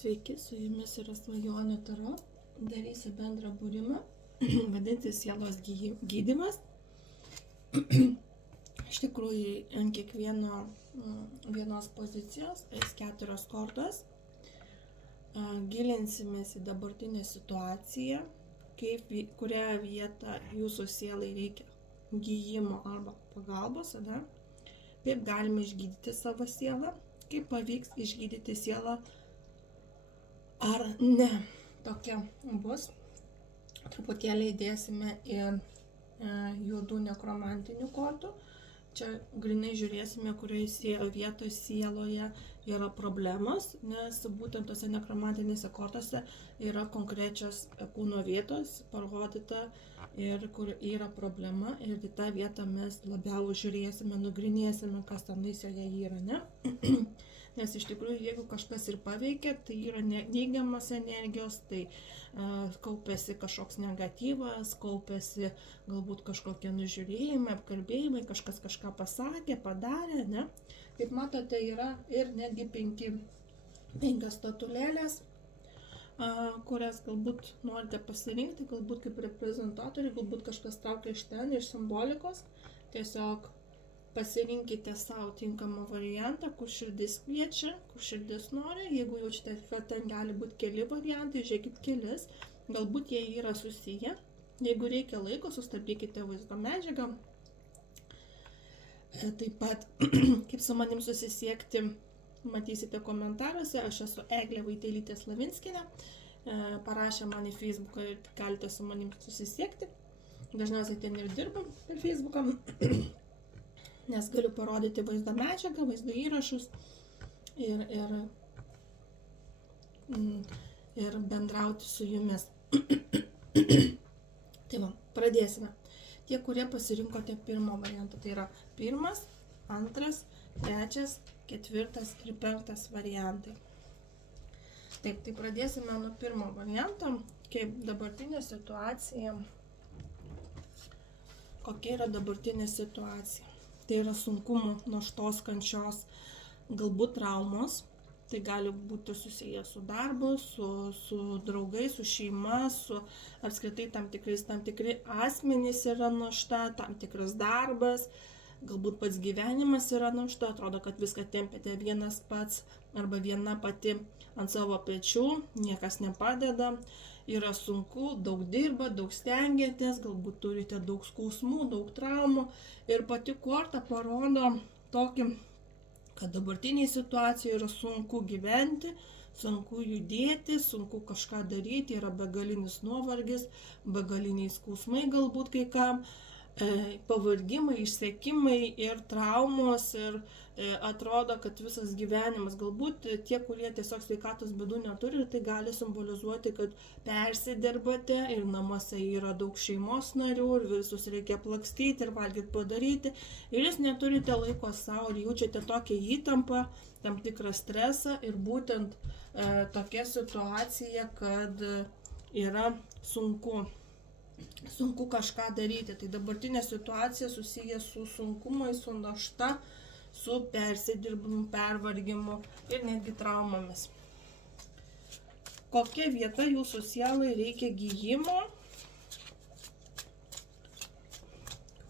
Sveiki, su jumis yra Svajonių Taro. Darysiu bendrą būrimą, vadinasi sielos gydymas. Iš tikrųjų, ant kiekvieno vienos pozicijos eis 4 kortos. Gilinsimės į dabartinę situaciją, kurią vietą jūsų sielai reikia gyjimo arba pagalbos, kaip galime išgydyti savo sielą, kaip pavyks išgydyti sielą ar ne. Tokia bus. Truputėlį įdėsime į juodų nekromantinių kortų. Čia grinai žiūrėsime, kurioje vietoje sieloje yra problemos, nes būtent tose nekromantinėse kortose yra konkrečios kūno vietos parodyta ir kur yra problema, ir į tą vietą mes labiau žiūrėsime, nagrinėsime, kas tenais joje yra, ne? Nes iš tikrųjų, jeigu kažkas ir paveikia, tai yra neigiamas energijos, tai kaupiasi kažkoks negatyvas, kaupiasi galbūt kažkokie nužiūrėjimai, apkalbėjimai, kažkas kažką pasakė, padarė, ne? Kaip matote, yra ir netgi 5 statulėlės, kurias galbūt norite pasirinkti, galbūt kaip reprezentatoriai, galbūt kažkas traukia iš ten, iš simbolikos. Tiesiog pasirinkite savo tinkamą variantą, kur širdis kviečia, kur širdis nori. Jeigu jaučiate, kad ten gali būti keli variantai, žiūrėkit kelis, galbūt jie yra susiję. Jeigu reikia laiko, sustabdykite vaizdo medžiagą. Taip pat, kaip su manim susisiekti, matysite komentaruose. Aš esu Eglė Vaitelytė Slavinskienė. Parašė man į Facebooką ir galite su manim susisiekti. Dažniausiai ten ir dirbam per Facebooką. Nes galiu parodyti vaizdo medžiagą, vaizdo įrašus ir bendrauti su jumis. Tai va, pradėsime. Tie, kurie pasirinkote pirmo variantą, tai yra 1, 2, 3, 4 ir 5 variantai. Taip, tai pradėsime nuo pirmo varianto, kaip dabartinė situacija. Kokia yra dabartinė situacija? Tai yra sunkumų, naštos, kančios, galbūt traumos. Tai gali būti susiję su darbu, su draugais, su šeima, su apskritai tam tikri asmenys yra našta, tam tikras darbas, galbūt pats gyvenimas yra našta, atrodo, kad viską tempėte vienas pats arba viena pati ant savo pečių, niekas nepadeda, yra sunku, daug dirba, daug stengiatės, galbūt turite daug skausmų, daug traumų ir pati korta parodo tokį, kad dabartiniai situacijoje yra sunku gyventi, sunku judėti, sunku kažką daryti, yra begalinis nuovargis, begaliniai skausmai galbūt kai kam, pavargimai, išsekimai ir traumos ir atrodo, kad visas gyvenimas, galbūt tie, kurie tiesiog sveikatos bėdų neturi, tai gali simbolizuoti, kad persidirbate ir namuose yra daug šeimos narių ir visus reikia plakstyti ir valgyti padaryti ir jūs neturite laiko savo ir jaučiate tokią įtampą, tam tikrą stresą ir būtent tokia situacija, kad yra sunku kažką daryti. Tai dabartinė situacija susiję su sunkumais, su našta, su persidirbimu, pervargimu ir netgi traumomis. Kokia vieta jūsų sielai reikia gyjimo?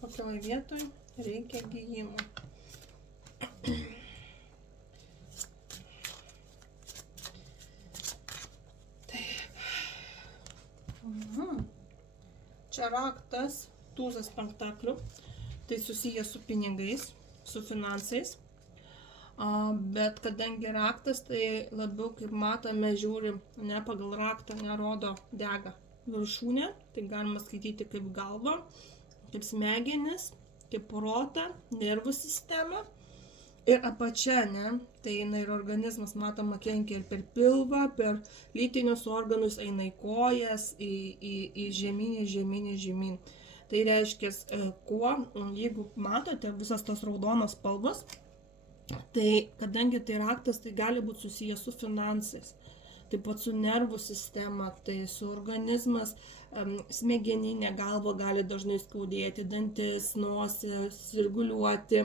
Kokioje vietoje reikia gyjimo? Čia raktas, tūzas pentaklių, tai susijęs su pinigais, su finansais, bet kadangi raktas, tai labiau, kaip matome, žiūri, ne pagal raktą nerodo dega viršūnė, tai galima skaityti kaip galva, kaip smegenis, kaip protą, nervų sistemą ir apačia, ne, tai eina ir organizmas, matoma, kenkia ir per pilvą, per lytinius organus, eina į kojas, į žemyn. Tai reiškia, jeigu matote visas tos raudonos spalvos, tai kadangi tai raktas, tai gali būti susijęs su finansais, taip pat su nervų sistema, tai su organizmas, smegeninė galva gali dažnai skaudėti, dantis, nosį, sirguliuoti,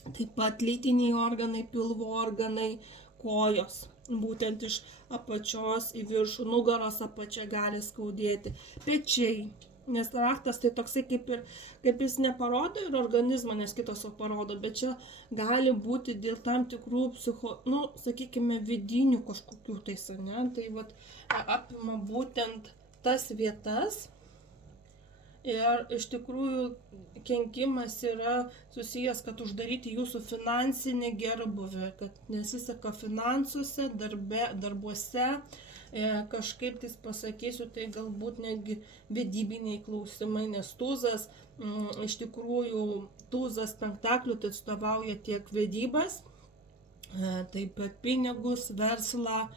taip pat lytiniai organai, pilvo organai, kojos. būtent iš apačios į viršų, nugaros apačia gali skaudėti, pečiai. Nes raktas tai toksai kaip jis neparodo ir organizmą, nes kitos jau parodo, bet čia gali būti dėl tam tikrų sakykime, vidinių kažkokių tais, ne? Tai vat apima būtent tas vietas. Ir iš tikrųjų kenkimas yra susijęs, kad uždaryti jūsų finansinį gerbuvį, kad nesiseka finansuose, darbuose, kažkaip tais pasakysiu, tai galbūt netgi vedybiniai klausimai, nes tūzas, iš tikrųjų tūzas pentaklių tai atstovauja tiek vedybas, taip pat pinigus, verslą,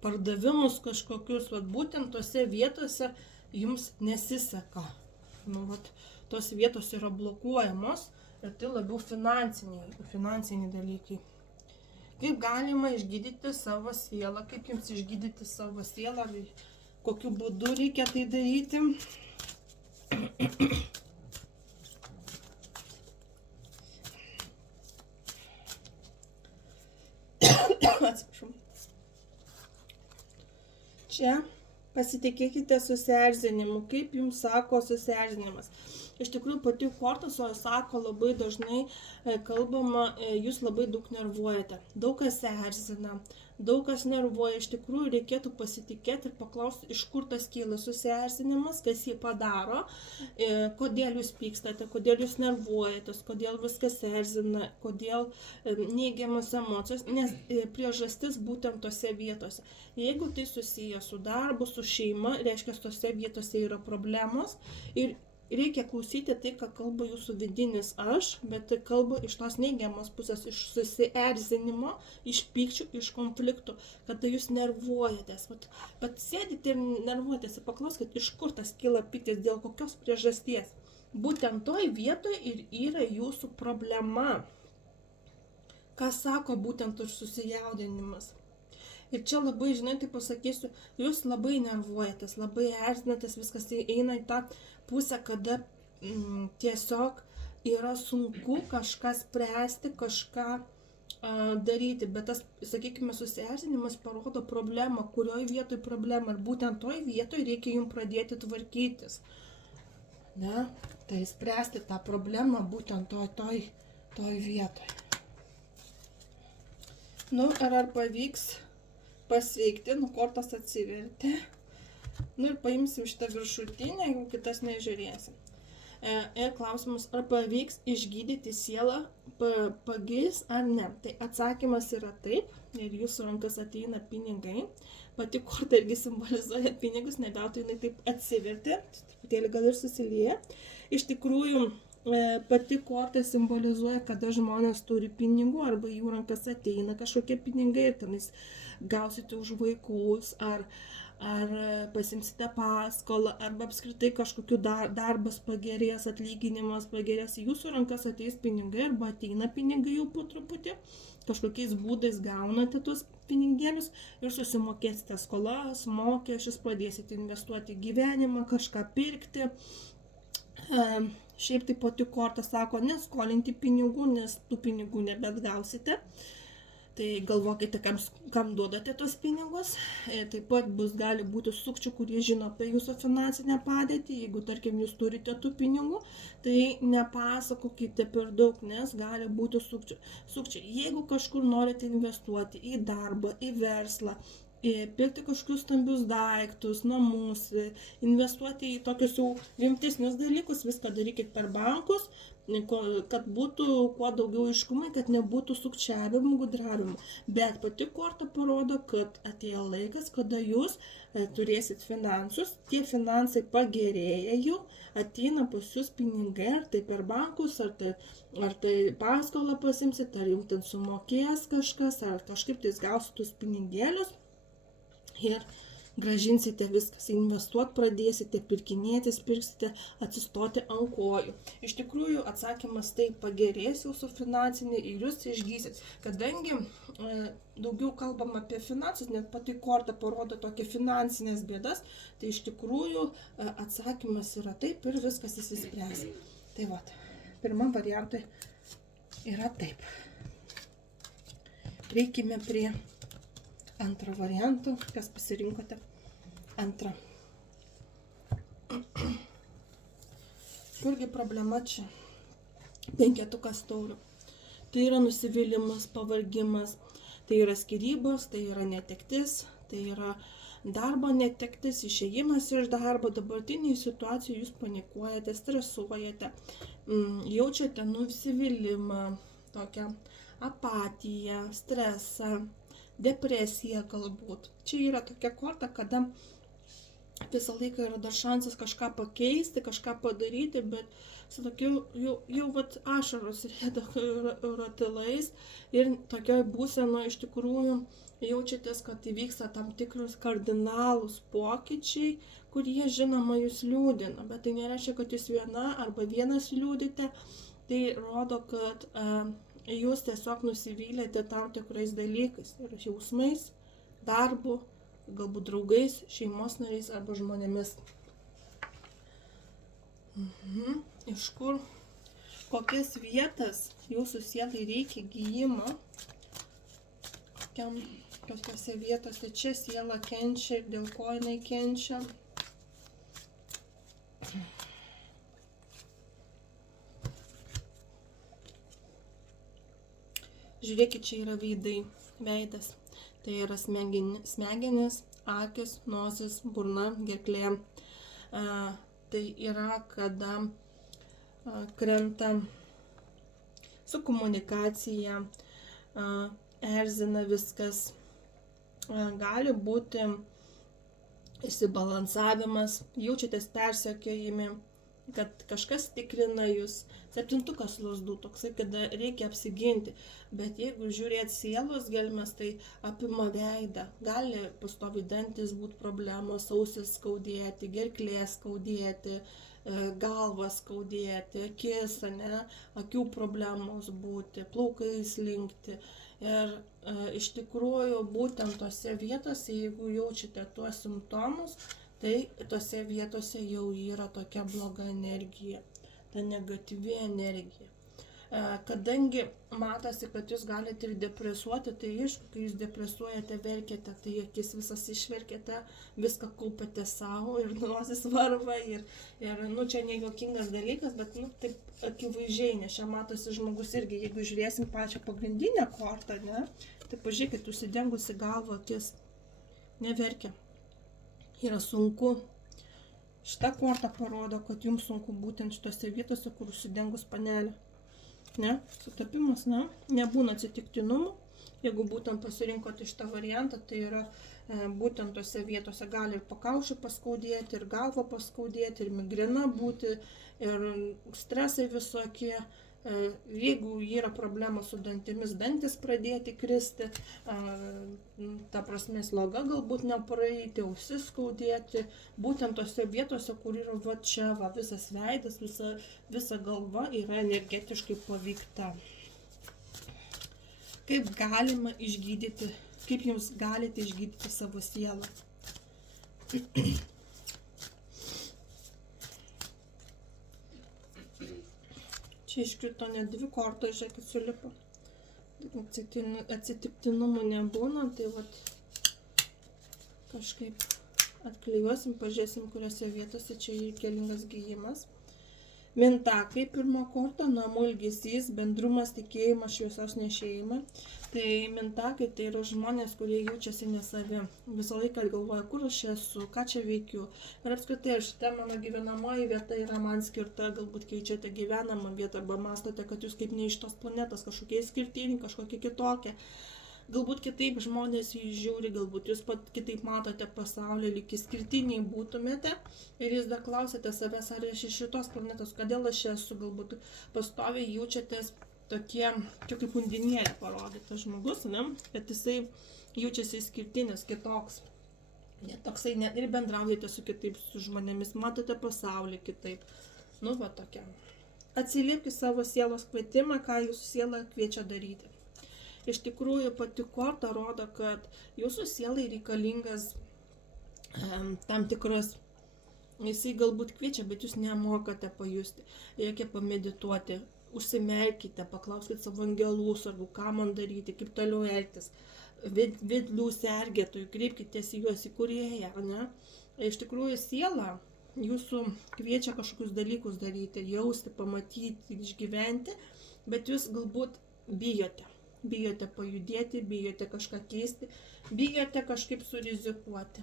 pardavimus kažkokius, vat būtent tose vietose jums nesiseka. Tos vietos yra blokuojamos ir tai labiau finansiniai dalykai. Kaip galima išgydyti savo sielą, kaip jums išgydyti savo sielą, kokiu būdu reikia tai daryti. Atsiprašau. Čia pasitikėkite susierzinimu. Kaip jums sako susierzinimas? Iš tikrųjų, pati korta sako labai dažnai kalbama, jūs labai daug nervuojate. Daug kas erzina, daug kas nervuoja. Iš tikrųjų, reikėtų pasitikėti ir paklausti, iš kur tas kyla susierzinimas, kas jį padaro, kodėl jūs pykstate, kodėl jūs nervuojatės, kodėl viskas erzina, kodėl neigiamas emocijos, nes priežastis būtent tose vietose. Jeigu tai susiję su darbu, su šeima, reiškia, tose vietose yra problemos ir reikia klausyti tai, ką kalba jūsų vidinis aš, bet tai kalba iš tos neigiamos pusės, iš susierzinimo, iš pykčių, iš konfliktų, kada jūs nervuojatės. Bet sėdite ir nervuojatės ir paklauskite, iš kur tas kyla pyktis, dėl kokios priežasties. Būtent toj vietoje ir yra jūsų problema. Ką sako būtent ir susijaudinimas. Ir čia labai, žinai, tai pasakysiu, jūs labai nervuojatės, labai erzinatės, viskas eina į tą pusę, kada tiesiog yra sunku kažką spręsti, kažką daryti. Bet tas, sakykime, susierzinimas parodo problemą, kurioj vietoj problema. Ir būtent toj vietoj reikia jums pradėti tvarkytis. Ne? Tai spręsti tą problemą būtent toj vietoj. Ar pavyks pasveikti, kortas atsiverti. Ir paimsim šitą viršutinę, jeigu kitas nežiūrėsim. Ir klausimas, ar pavyks išgydyti sielą, pagis ar ne. Tai atsakymas yra taip, ir jūsų rankas ateina pinigai. Pati korta irgi simbolizuoja pinigus, nebeltų jinai taip atsiverti, truputėlį gal ir susilieja. Iš tikrųjų, pati korta simbolizuoja, kada žmonės turi pinigų arba jų rankas ateina kažkokie pinigai ir tenais gausite už vaikus ar pasimsite paskolą arba apskritai kažkokiu darbas pagerės, atlyginimas pagerės, jūsų rankas ateis pinigai arba ateina pinigai jau po truputį, kažkokiais būdais gaunate tuos pinigėlius ir susimokėsite skolas, mokesčius, pradėsite investuoti į gyvenimą, kažką pirkti. Šiaip tai pati korta sako, neskolinti pinigų, nes tų pinigų nebetgausite. Tai galvokite, kam duodate tos pinigus. Taip pat gali būti sukčių, kurie žino apie jūsų finansinę padėtį. Jeigu, tarkim, jūs turite tų pinigų, tai nepasakokite per daug, nes gali būti sukčiai. Jeigu kažkur norite investuoti į darbą, į verslą, pirkti kažkokius stambius daiktus, namus, investuoti į tokius jau rimtesnius dalykus, viską darykit per bankus, kad būtų kuo daugiau aiškumai, kad nebūtų sukčiavimų, gudravimų. Bet pati korta parodo, kad atėjo laikas, kada jūs turėsit finansus, tie finansai pagerėja jau, ateina pas jūs pinigai, ar tai per bankus, ar tai paskolą pasimsit, ar jums ten sumokės kažkas, ar kažkaip tai gausit tuos pinigėlius. Ir gražinsite viskas, investuoti pradėsite, pirkinėtis, pirksite, atsistoti ant kojų. Iš tikrųjų, atsakymas tai pagerės jūsų finansinį ir jūs išgysit. Kadangi daugiau kalbam apie finansus, net pati korta parodo tokią finansinės bėdas, tai iš tikrųjų atsakymas yra taip ir viskas įsispręs. Tai vat, pirmam variantui yra taip. Reikime prie antrą variantą, kas pasirinkote antrą. Kurgi problema čia? Penketukas taurių. Tai yra nusivylimas, pavargimas, tai yra skyrybos, tai yra netektis, tai yra darbo netektis, išėjimas iš darbo. Dabartiniai situacijai jūs panikuojate, stresuojate, jaučiate nusivylimą, tokią apatiją, stresą, depresiją galbūt. Čia yra tokia korta, kada visą laiką yra dar šansas kažką pakeisti, kažką padaryti, bet su tokiu jau vat ašaros rieda ratilais ir tokioj būsenoje iš tikrųjų jaučiatės, kad įvyksta tam tikrus kardinalūs pokyčiai, kurie žinoma jūs liūdina, bet tai nereiškia, kad jūs viena arba vienas liūdite, tai rodo, kad jūs tiesiog nusivylėte tam tikrais dalykais, tai yra jausmais, darbu, galbūt draugais, šeimos nariais arba žmonėmis. Iš kur, kokias vietas jūsų sielai reikia gijimo, kokiose vietose čia siela kenčia ir dėl ko jinai kenčia. Žiūrėkit, čia yra veidas. Tai yra smegenys, akis, nosis, burna, gerklė. Tai yra, kada krenta su komunikacija, erzina viskas. Gali būti išsibalansavimas, jaučiatės persekiojami, kad kažkas tikrina jūs. Septintukas lazdų, toksai, kada reikia apsiginti. Bet jeigu žiūrėt sielos gelmes, tai apima veidą. Gali pastoviai dantis būti problemos, ausis skaudėti, gerklė skaudėti, galvą skaudėti, akis, akių problemos būti, plaukai slinkti. Ir iš tikrųjų būtent tose vietose, jeigu jaučiate tuos simptomus, tai tose vietose jau yra tokia bloga energija, ta negatyvi energija. Kadangi matosi, kad jūs galite ir depresuoti, tai aišku, kai jūs depresuojate, verkiate, tai akis visas išverkiate, viską kaupiate savo ir nosis varva ir čia ne juokingas dalykas, bet taip akivaizdžiai, nes čia matosi žmogus irgi, jeigu žiūrėsim pačią pagrindinę kortą, tai pažiūrėkit, užsidengusi galvą, akis neverkia. Yra sunku. Šita korta parodo, kad jums sunku būtent šitose vietose, kur užsidengus panelė. Sutapimas, nebūna atsitiktinumų. Jeigu būtent pasirinkote šitą variantą, tai yra būtent tose vietose gali ir pakaušį paskaudėti, ir galvą paskaudėti, ir migrena būti, ir stresai visokie. Jeigu yra problema su dantimis, dantis pradėti kristi, ta prasme sloga galbūt nepraeiti, ausis skaudėti, būtent tose vietose, kur yra čia, visas veidas, visa galva yra energetiškai paveikta. Kaip galima išgydyti, kaip jums galite išgydyti savo sielą? Čia iškrito net 2 kortos, žiūrėkit, sulipo. Atsitiktinumų nebūna, tai kažkaip atklijuosim, pažiūrėsim, kuriuose vietose čia reikalingas gijimas. Mintakai, pirma korta, namų ilgesys, bendrumas, tikėjimas, šviesos nešėjimai. Tai mintakai tai yra žmonės, kurie jaučiasi nesavi. Visą laiką galvoja, kur aš esu, ką čia veikiu. Ir apskritai, šita mano gyvenamoji vieta yra man skirta, galbūt keičiate gyvenamą vietą arba mastote, kad jūs kaip ne iš tos planetos, kažkokie skirtingi, kažkokie kitokie. Galbūt kitaip žmonės jį žiūri, galbūt jūs pat kitaip matote pasaulį, lyg skirtiniai būtumėte ir jūs dar klausėte savęs, ar aš iš šitos planetos, kodėl aš esu, galbūt pastoviai jaučiatės tokie, čia kaip undinėlė parodytas žmogus, kad jisai jaučiasi skirtinis, kitoks. Toksai net ir bendraujate su kitaip, su žmonėmis, matote pasaulį kitaip. Tokia. Atsiliepkite savo sielos kvietimą, ką jūsų siela kviečia daryti. Iš tikrųjų, pati korta rodo, kad jūsų sielai reikalingas tam tikras, jisai galbūt kviečia, bet jūs nemokate pajusti. Reikia pamedituoti, užsimerkite, paklauskite savo angelų sargų, ką man daryti, kaip toliau elgtis. vedlių sergėtojų, kreipkitės į juos, į kūrėją, ne? Iš tikrųjų siela jūsų kviečia kažkokius dalykus daryti, jausti, pamatyti, išgyventi, bet jūs galbūt bijote. Bijote pajudėti, bijote kažką keisti, bijote kažkaip surizikuoti.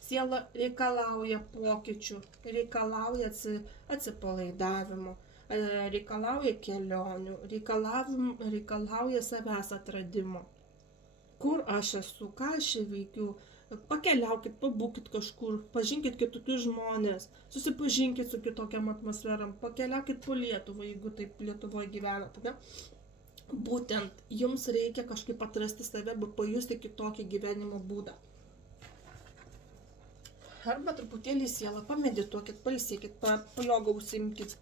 Siela reikalauja pokyčių, reikalauja atsipalaidavimo, reikalauja kelionių, reikalauja savęs atradimo. Kur aš esu, ką aš veikiu, pakeliaukit, pabūkit kažkur, pažinkit kitokius žmonės, susipažinkit su kitokiam atmosferam, pakeliaukit po Lietuvą, jeigu taip Lietuvoje gyvenate, ne? Būtent jums reikia kažkaip atrasti save, bet pajusti kitokį gyvenimo būdą. Arba truputėlį sielą pamedituokit, pailsėkit, pajogą užsiimkit,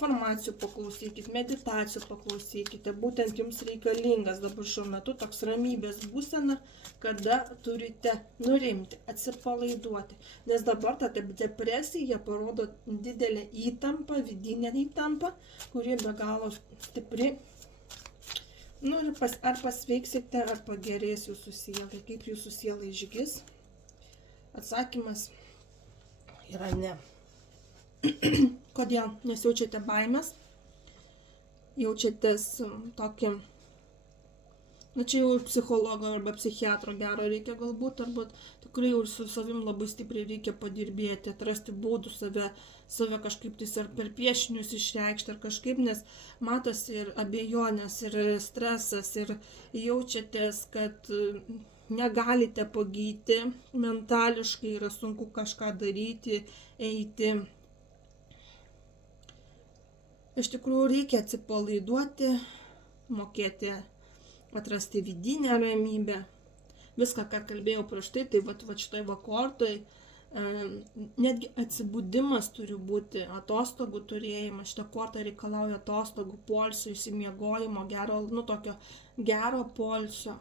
formacijų paklausykit, meditacijų paklausykite. Būtent jums reikalingas dabar šiuo metu toks ramybės būsena, kada turite nurimti, atsipalaiduoti. Nes dabar ta depresija parodo didelę įtampą, vidinę įtampą, kuri be galo stipri. Nu, ar pasveiksite, ar pagerės jūsų sielai, kaip jūsų siela išgis? Atsakymas yra ne. Kodėl? Nes jaučiate baimės, jaučiatės tokį, čia jau psichologo arba psichiatro gero reikia galbūt, arba tikrai jau su savim labai stipriai reikia padirbėti, atrasti būdų save kažkaip tais ar per piešinius išreikšti, ar kažkaip, nes matosi ir abejonės, ir stresas, ir jaučiatės, kad negalite pagyti, mentališkai yra sunku kažką daryti, eiti. Iš tikrųjų reikia atsipalaiduoti, mokėti atrasti vidinę ramybę. Viską, ką kalbėjau prieš tai, tai šitoj kortoj, netgi atsibudimas turi būti, atostogų turėjimas. Šitą kortą reikalauja atostogų, poilsio, išsimiegojimo, tokio gero poilsio.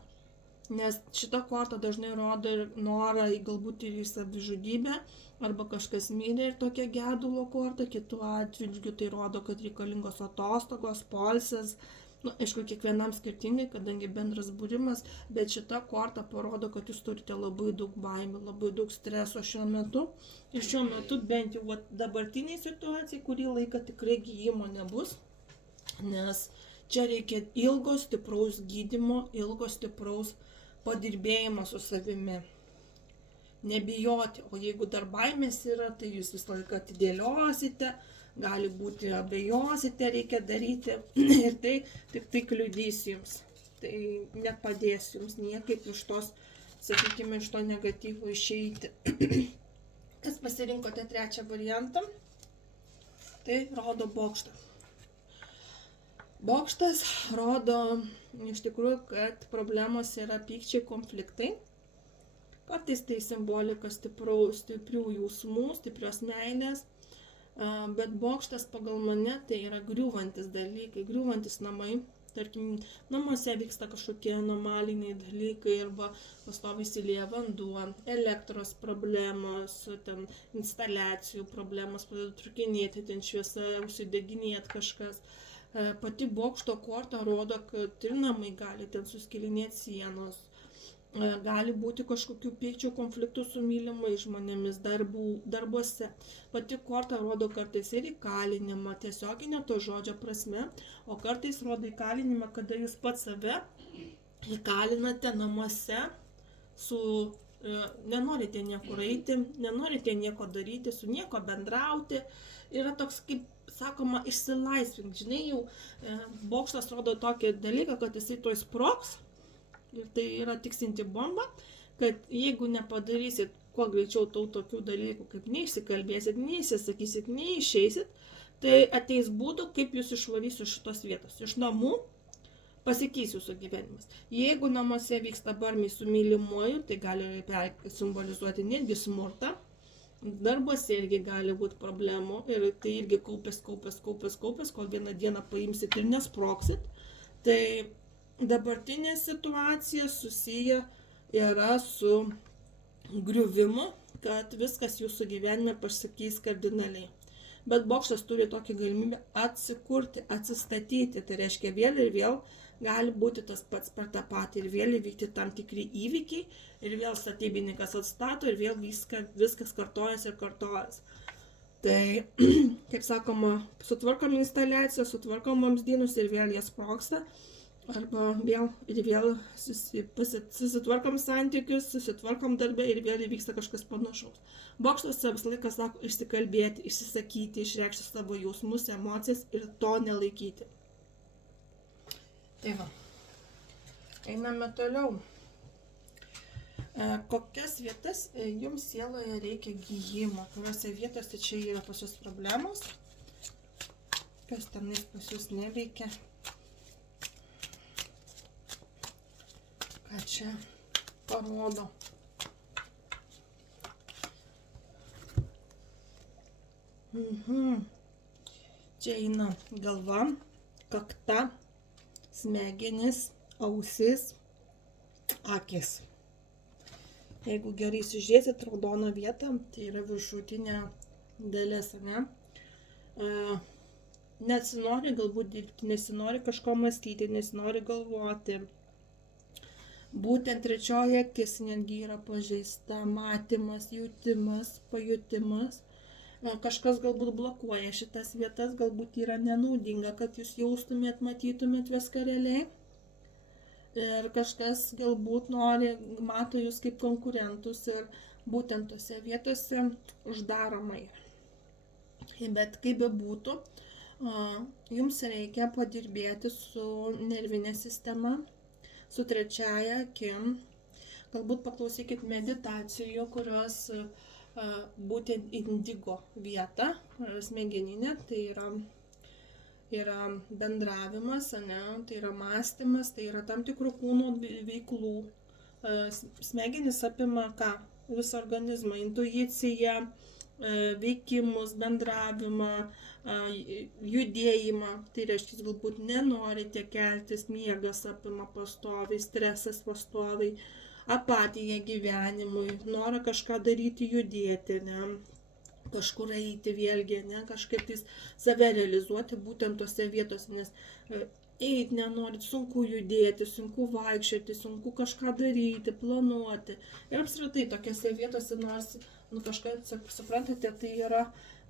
Nes šita korta dažnai rodo ir norą galbūt ir į savižudybę, arba kažkas mirė ir tokia gedulo korta, kitu atveju tai rodo, kad reikalingos atostogos, poilsis. Aišku, kiekvienam skirtingai, kadangi bendras būrimas, bet šita korta parodo, kad jūs turite labai daug baimių, labai daug streso šiuo metu. Ir šiuo metu bent jau dabartiniai situacijai, kurį laiką tikrai gydymo nebus, nes čia reikia ilgo stipraus gydymo, ilgo stipraus padirbėjimo su savimi. Nebijoti, o jeigu dar baimės yra, tai jūs visą laiką atidėliosite, gali būti abejosite, reikia daryti ir tai tik tai kliudys jums. Tai nepadės jums niekaip iš tos, sakykime, iš to negatyvo išeiti. Kas pasirinkote trečią variantą, tai rodo bokštą. Bokštas rodo iš tikrųjų, kad problemos yra pykčiai, konfliktai. Kartais tai simbolika stiprių jausmų, stiprios meilės, bet bokštas pagal mane tai yra griūvantis dalykai, griūvantis namai. Tarkim, namuose vyksta kažkokie anomaliniai dalykai arba pastoviai įsilieja vanduo, elektros problemos, ten instaliacijų problemos, pradeda trukinėti, ten šviesa, užsideginėti kažkas. Pati bokšto korta rodo, kad ir namai gali ten suskilinėti sienos, gali būti kažkokių pykčių, konfliktų su mylimais žmonėmis darbuose. Pati korta rodo kartais ir įkalinimą, tiesioginio to žodžio prasme, o kartais rodo įkalinimą, kada jūs pats save įkalinate namuose, nenorite niekur eiti, nenorite nieko daryti, su nieko bendrauti. Yra toks, kaip sakoma, išsilaisvinti. Žinai, jau bokštas rodo tokį dalyką, kad jisai tuoj sprogs. Ir tai yra tiksinti bomba, kad jeigu nepadarysit kuo greičiau tokių dalykų, kaip neišsikalbėsit, neįsisakysit, neišeisit, tai ateis būdų, kaip jūs išvarysiu šitos vietos. Iš namų pasikeis jūsų gyvenimas. Jeigu namuose vyksta barniai su mylimuoju, tai gali simbolizuoti netgi smurtą. Darbuose irgi gali būti problemų ir tai irgi kaupės, kol vieną dieną paimsit ir nesproksit. Tai dabartinė situacija susiję yra su griuvimu, kad viskas jūsų gyvenime pasikeis kardinaliai. Bet bokštas turi tokią galimybę atsikurti, atsistatyti, tai reiškia vėl ir vėl gali būti tas pats per tą patį ir vėl įvykti tam tikri įvykiai ir vėl statybininkas atstato ir vėl viskas kartojasi ir kartojasi. Tai, kaip sakoma, sutvarkom instaliaciją, sutvarkom vamzdynus ir vėl jie sprogsta, arba vėl susitvarkom santykius, susitvarkom darbę ir vėl įvyksta kažkas panašaus. Bokštuose visą laiką sako išsikalbėti, išsisakyti, išreikšti savo jausmus, emocijas ir to nelaikyti. Tai va, einame toliau. Kokias vietas jums sieloje reikia gijimo? Kuriuose vietose čia yra pas jūs problemos? Kas tenais pas jūs neveikia? Ką čia parodo? Čia eina galva, kakta, smegenys, ausis, akis. Jeigu gerai įsižiūrėsit raudoną vietą, tai yra viršutinė dalis, ne? Nesinori galbūt dirbti, nesinori kažko mąstyti, nesinori galvoti. Būtent trečioji akis netgi yra pažeista, matymas, jutimas, pajutimas. Kažkas galbūt blokuoja šitas vietas, galbūt yra nenaudinga, kad jūs jaustumėt, matytumėt viską realiai. Ir kažkas galbūt mato jūs kaip konkurentus ir būtent tose vietose uždaromai. Bet kaip bebūtų, jums reikia padirbėti su nervinė sistema, su trečiaja akim. Galbūt paklausykit meditacijų, kurios būtent indigo vieta, smegeninė, tai yra bendravimas, tai yra mąstymas, tai yra tam tikrų kūno veiklų. Smegenys apima ką? Visą organizmą, intuiciją, veikimus, bendravimą, judėjimą. Tai reiškia, galbūt nenorite keltis, miegas apima pastoviai, stresas pastoviai, apatija gyvenimui, norą kažką daryti, judėti, kažkur eiti vėlgi, kažkaip tais save realizuoti būtent tose vietose, nes eiti nenorit, sunku judėti, sunku vaikščioti, sunku kažką daryti, planuoti. Ir apskritai tokiose vietose, nors kažką, suprantate, tai yra,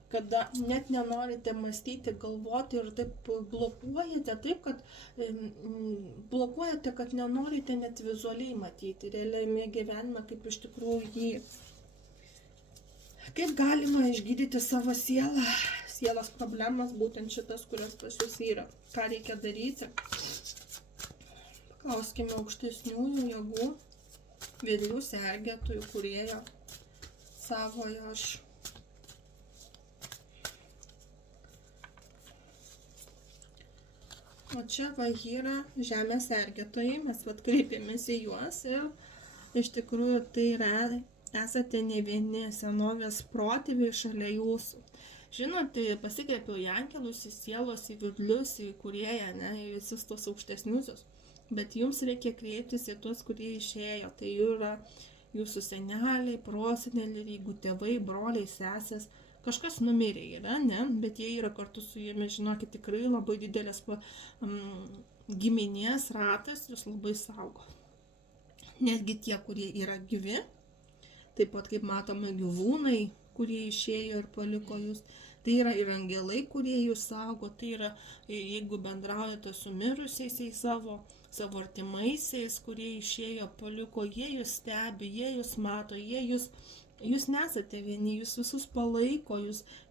kada net nenorite mąstyti, galvoti ir taip blokuojate, kad nenorite net vizualiai matyti realiame gyvenime, kaip iš tikrųjų jį. Kaip galima išgydyti savo sielą, sielos problemas, būtent šitas, kurios pas jūs yra. Ką reikia daryti? Paklauskime aukštesniųjų jėgų, vedlių, sergėtojų, kūrėjo savojo aš. O čia va yra žemės sergėtojai, mes kreipėmės į juos ir iš tikrųjų tai yra, esate ne vieni senovės protėviai šalia jūsų. Žinote, pasikreipiau į angelus, į sielos, į vedlius, į kūrėją, į visus tos aukštesniusius. Bet jums reikia kreiptis į tuos, kurie išėjo. Tai yra jūsų seneliai, proseneliai, jeigu tėvai, broliai, sesės. Kažkas numirė yra, bet jie yra kartu su jumis, žinokit, tikrai labai didelės giminės ratas, jūs labai saugo. Netgi tie, kurie yra gyvi, taip pat kaip matome gyvūnai, kurie išėjo ir paliko jūs, tai yra ir angelai, kurie jūs saugo, tai yra, jeigu bendraujate su mirusiaisiais savo artimaisiais, kurie išėjo, paliko, jie jūs stebi, jie jūs mato, jūs nesate vieni, jūs visus palaiko,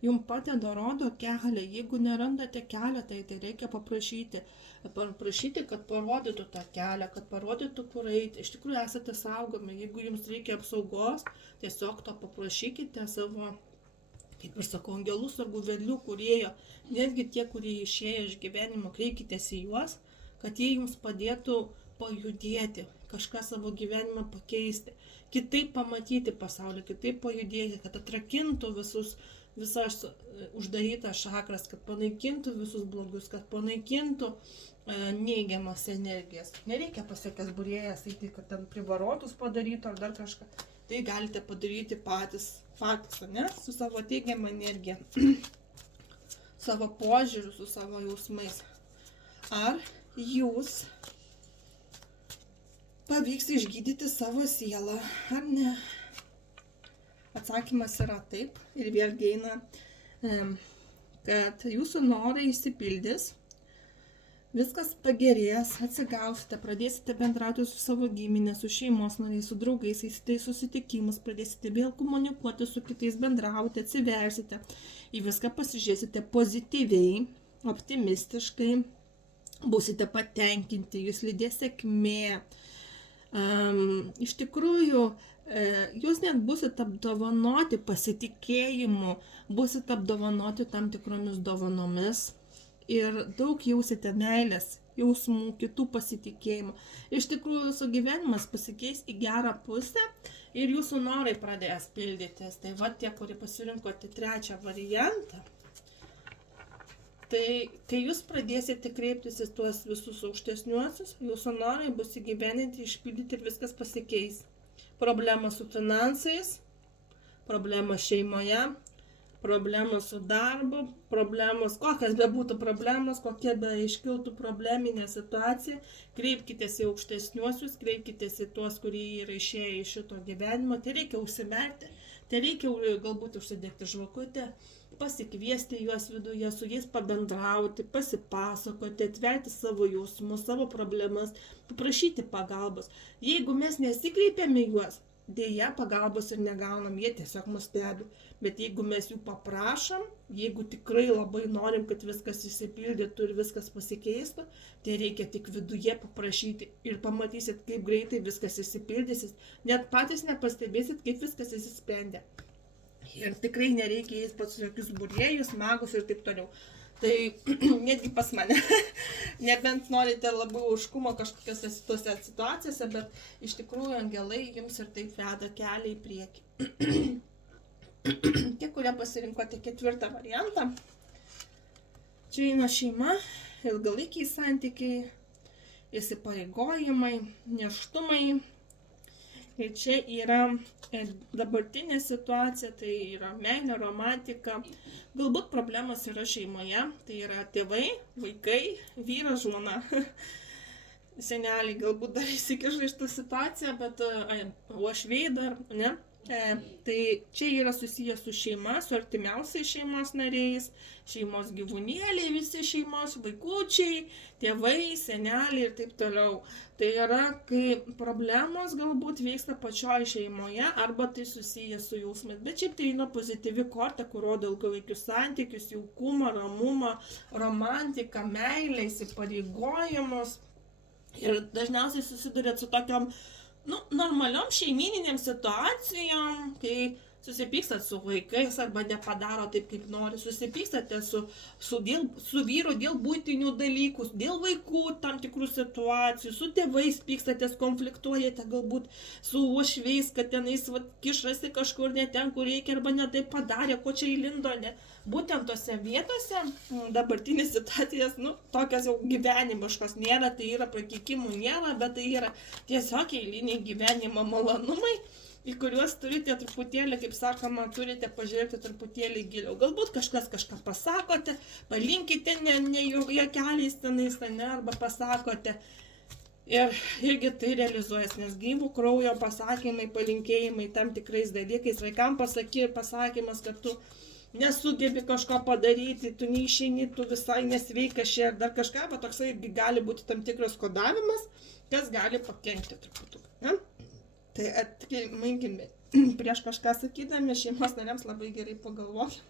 jums padeda, rodo kelią, jeigu nerandate kelią, tai reikia paprašyti, kad parodytų tą kelią, kad parodytų, kur eiti. Iš tikrųjų esate saugomi, jeigu jums reikia apsaugos, tiesiog to paprašykite savo, kaip ir sakau, angelų sargų, vedlių, kūrėjo, netgi tie, kurie išėjo iš gyvenimo, kreipkitės į juos, kad jie jums padėtų pajudėti, kažką savo gyvenimą pakeisti, kitaip pamatyti pasaulį, kitaip pajudėti, kad atrakintų visas uždarytas šakras, kad panaikintų visus blogus, kad panaikintų neigiamas energijas. Nereikia pasiekęs būrėjas eiti, kad ten privarotus padarytų ar dar kažką. Tai galite padaryti patys, su savo teigiamą energiją, savo požiūriu, su savo jausmais. Ar jūs pavyks išgydyti savo sielą, ar ne? Atsakymas yra taip, ir vėlgi eina, kad jūsų norai išsipildys, viskas pagerės, atsigausite, pradėsite bendrauti su savo giminė, su šeimos nariais, su draugais, eisite į susitikimus, pradėsite vėl komunikuoti su kitais, bendrauti, atsiversite, į viską pasižiūrėsite pozityviai, optimistiškai, būsite patenkinti, jūs lydės sėkmė. Iš tikrųjų, jūs net būsite apdovanoti pasitikėjimu, būsite apdovanoti tam tikromis dovanomis ir daug jausite meilės, jausmų, kitų pasitikėjimų. Iš tikrųjų, jūsų gyvenimas pasikeis į gerą pusę ir jūsų norai pradės pildytis. Tai va tie, kurie pasirinkote trečią variantą, tai kai jūs pradėsite kreiptis į tuos visus aukštesniuosius, jūsų norai bus įgyvendinti, išpildyti ir viskas pasikeis. Problemos su finansais, problemos šeimoje, problemos su darbu, problemos, kokias bebūtų problemos, kokie be iškiltų probleminė situacija, kreipkitės į aukštesniuosius, kreipkitės į tuos, kurie yra išėję iš šito gyvenimo, tai reikia užsimerkti, tai reikia galbūt užsidegti žvakutę, pasikviesti juos viduje, su jais pabendrauti, pasipasakoti, atverti savo jausmus, savo problemas, paprašyti pagalbos. Jeigu mes nesikreipiame juos, dėja pagalbos ir negaunam, jie tiesiog mus stebi. Bet jeigu mes jų paprašom, jeigu tikrai labai norim, kad viskas išsipildytų ir viskas pasikeistų, tai reikia tik viduje paprašyti ir pamatysit, kaip greitai viskas išsipildysis. Net patys nepastebėsit, kaip viskas išsisprendė. Ir tikrai nereikia jais pats jokius būrėjus, magus ir taip toliau. Tai netgi pas mane, nebent norite labiau aiškumo kažkokiose tose situacijose, bet iš tikrųjų angelai jums ir taip veda kelią į priekį. Tie, kurie pasirinkote ketvirtą variantą, čia eina šeima, ilgalaikiai santykiai, įsipareigojimai, nėštumai. Ir čia yra dabartinė situacija, tai yra meilė, romantika. Galbūt problemas yra šeimoje, tai yra tėvai, vaikai, vyras, žmona. Seneliai galbūt dar įsikiša iš tą situaciją, bet uošviai dar, ne? Tai čia yra susijęs su šeima, su artimiausiais šeimos nariais, šeimos gyvūnėliai, visi šeimos vaikučiai, tėvai, seneliai ir taip toliau. Tai yra, kai problemos galbūt vyksta pačioje šeimoje arba tai susijęs su jausmais. Bet šiaip tai yra pozityvi korta, kur rodo ilgalaikius santykius, jaukumą, ramumą, romantiką, meilę, įsipareigojimus. Ir dažniausiai susidurėt su tokiom normaliom šeimyniniam situacijom, kai susipykstat su vaikais arba nepadaro taip, kaip nori, susipykstate su vyru dėl buitinių dalykų, dėl vaikų tam tikrų situacijų, su tėvais pykstatės, konfliktuojate galbūt su uošviais, kad tenais kišasi kažkur ne ten, kur reikia, arba ne taip padarė, ko čia įlindo, ne. Būtent tose vietose dabartinės situacijas, tokias jau gyvenimiškos nėra, tai yra prakeikimų nėra, bet tai yra tiesiog eiliniai gyvenimo malonumai, į kuriuos turite truputėlį, kaip sakoma, turite pažiūrėti truputėlį giliau. Galbūt kažkas kažką pasakote, palinkite ne juokeliais tenais, arba pasakote. Ir irgi tai realizuojas, nes gyvų kraujo pasakymai, palinkėjimai tam tikrais dalykais. Vaikam pasakymas, kad tu nesugebi kažko padaryti, tu neišeini, tu visai nesveikas čia ir dar kažką, bet toksai gali būti tam tikras kodavimas, kas gali pakenkti truputuką, ne? Tai atkreipkime prieš kažką sakydami, šeimos nariams labai gerai pagalvokime.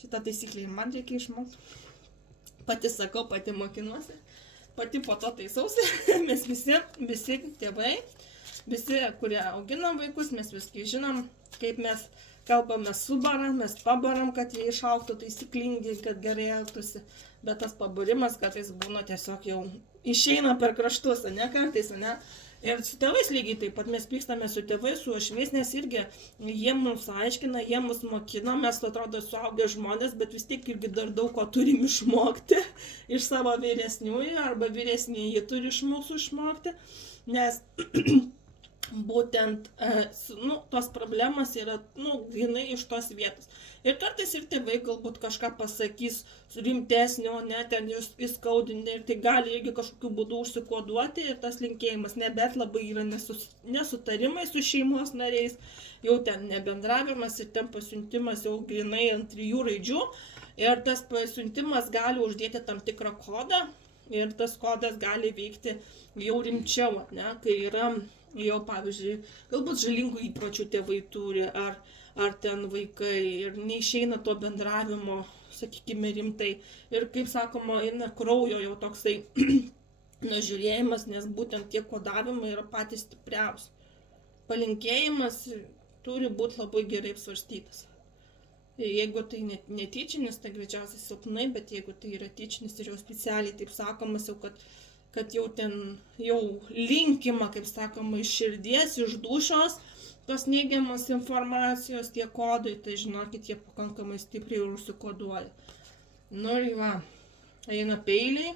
Šitą taisyklę man reikia išmokti. Pati sakau, pati mokinuosi, pati po to taisausi. Mes visi tėvai, visi, kurie auginam vaikus, mes viskai žinom, kaip mes kalbame, subaram, mes pabaram, kad jie išaugtų taisyklingai, kad gerai elgtųsi. Bet tas pabarimas kartais būna tiesiog jau išeina per kraštus, ne kartais, ne? Ir su tėvais lygiai taip pat mes pykstame su tėvais, su uošviais, nes irgi jie mums aiškina, jie mus mokina, mes atrodo suaugę žmonės, bet vis tiek irgi dar daug ko turim išmokti iš savo vyresniųjų, arba vyresnieji turi iš mūsų išmokti, nes būtent tos problemos yra grynai iš tos vietos. Ir kartais ir tėvai galbūt kažką pasakys rimtesnio, ten jūs įskaudinti, ir tai gali irgi kažkokiu būdu užsikoduoti, ir tas linkėjimas, nebet labai yra nesutarimai su šeimos nariais, jau ten nebendravimas ir ten pasiuntimas jau grynai ant 3 raidžių, ir tas pasiuntimas gali uždėti tam tikrą kodą, ir tas kodas gali veikti jau rimčiau, kai yra jau, pavyzdžiui, galbūt žalingų įpročių tėvai turi, ar ten vaikai, ir neišeina to bendravimo, sakykime, rimtai. Ir, kaip sakoma, eina kraujo jau toksai nužiūrėjimas, nes būtent tie kodavimai yra patys stipriausi. Palinkėjimas turi būti labai gerai apsvarstytas. Jeigu tai netyčinis, tai greičiausiai silpnai, bet jeigu tai yra tyčinis ir jau specialiai, taip sakomas, jau kad jau ten linkima, kaip sakoma, iš širdies, iš dūšios, tos neigiamas informacijos, tie kodai, tai žinokit, jie pakankamai stipriai ir užsikoduoja. Ir va, eina peiliai,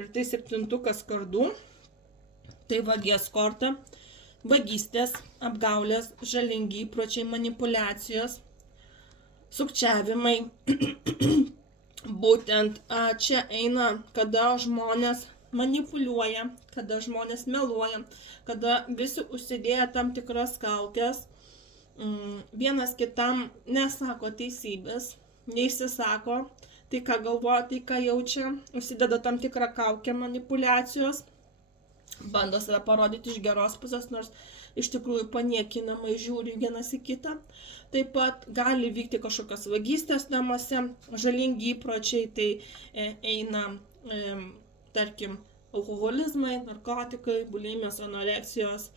ir tai 7 kardų, tai vagies korta, vagystės, apgaulės, žalingi įpročiai, manipulacijos, sukčiavimai. Būtent čia eina, kada žmonės manipuliuoja, kada žmonės meluoja, kada visi užsidėję tam tikras kaukės, vienas kitam nesako teisybės, neišsisako, tai ką galvoja, tai ką jaučia, užsideda tam tikrą kaukę manipulacijos, bando save parodyti iš geros pusės, nors iš tikrųjų paniekinamai žiūri vienas į kitą. Taip pat gali vykti kažkokios vagystės namuose, žalingi įpročiai, tai eina tarkim, alkoholizmai, narkotikai, bulimijos, anoreksijos,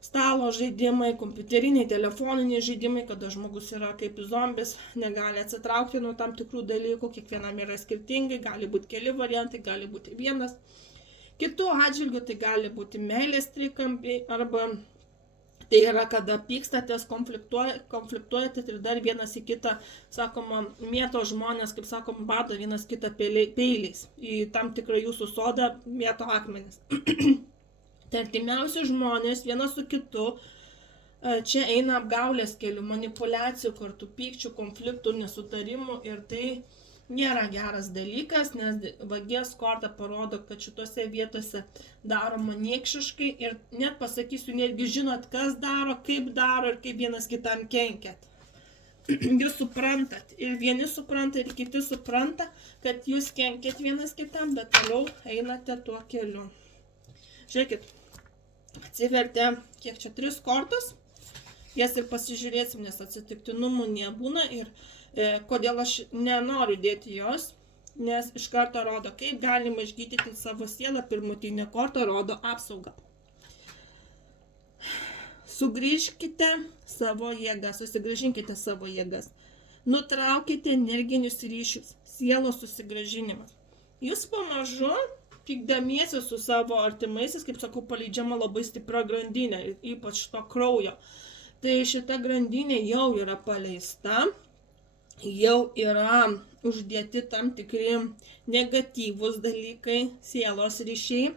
stalo žaidimai, kompiuteriniai, telefoniniai žaidimai, kada žmogus yra kaip zombis, negali atsitraukti nuo tam tikrų dalykų, kiekvienam yra skirtingai, gali būti keli variantai, gali būti vienas. Kitų atžvilgių tai gali būti meilės trikampiai, arba tai yra, kada pykstatės, konfliktuojate ir dar vienas į kitą, sakoma, mėto žmonės, kaip sakoma, bado vienas kitą peiliais. Į tam tikrą jūsų sodą mėto akmenis. Tai artimiausi žmonės vienas su kitu, čia eina apgaulės kelių, manipulacijų, kartu pykčių, konfliktų, nesutarimų, ir tai nėra geras dalykas, nes vagies korta parodo, kad šitose vietose daroma niekšiškai, ir net pasakysiu, netgi žinot, kas daro, ir kaip vienas kitam kenkiat. Jūs suprantat, ir vieni supranta, ir kiti supranta, kad jūs kenkiat vienas kitam, bet toliau einate tuo keliu. Žiūrėkit, atsivertė, kiek čia 3 kortos, jas ir pasižiūrėsim, nes atsitiktinumų nebūna, ir kodėl aš nenoriu dėti jos, nes iš karto rodo, kaip galima išgydyti savo sielą. Pirmutinė korta rodo apsaugą. Sugrįžkite savo jėgas, susigrąžinkite savo jėgas. Nutraukite energinius ryšius, sielos susigrąžinimas. Jūs pamažu, pykdamiesi su savo artimaisiais, kaip sakau, paleidžiama labai stipria grandinė, ypač to kraujo. Tai šita grandinė jau yra paleista, jau yra uždėti tam tikri negatyvūs dalykai, sielos ryšiai,